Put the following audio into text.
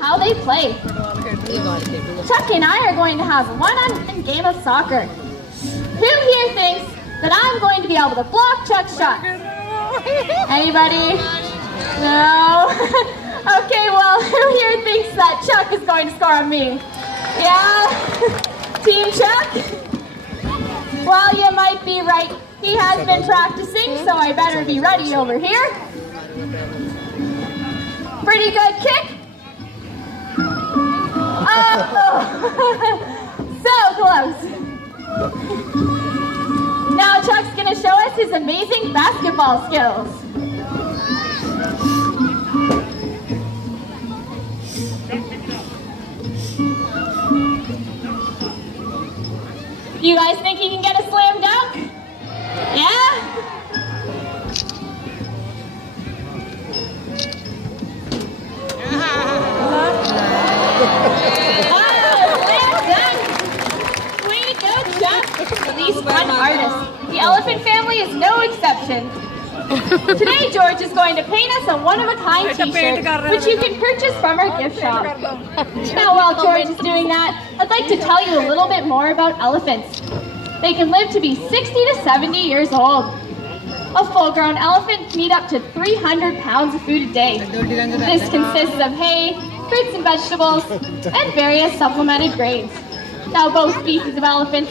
how they play. Chuck and I are going to have a one-on-one game of soccer. Who here thinks that I'm going to be able to block Chuck's shot? Anybody? No? Okay, well, who here thinks that Chuck is going to score on me? Yeah? Team Chuck? Well, you might be right. He has been practicing, so I better be ready over here. Pretty good kick. Oh, so close. Now Chuck's going to show us his amazing basketball skills. You guys think he can get a slam dunk? Yeah? At least one artist. The elephant family is no exception. Today, George is going to paint us a one-of-a-kind t-shirt, which you can purchase from our gift shop. Now, while George is doing that, I'd like to tell you a little bit more about elephants. They can live to be 60 to 70 years old. A full-grown elephant can eat up to 300 pounds of food a day. This consists of hay, fruits and vegetables, and various supplemented grains. Now, both species of elephants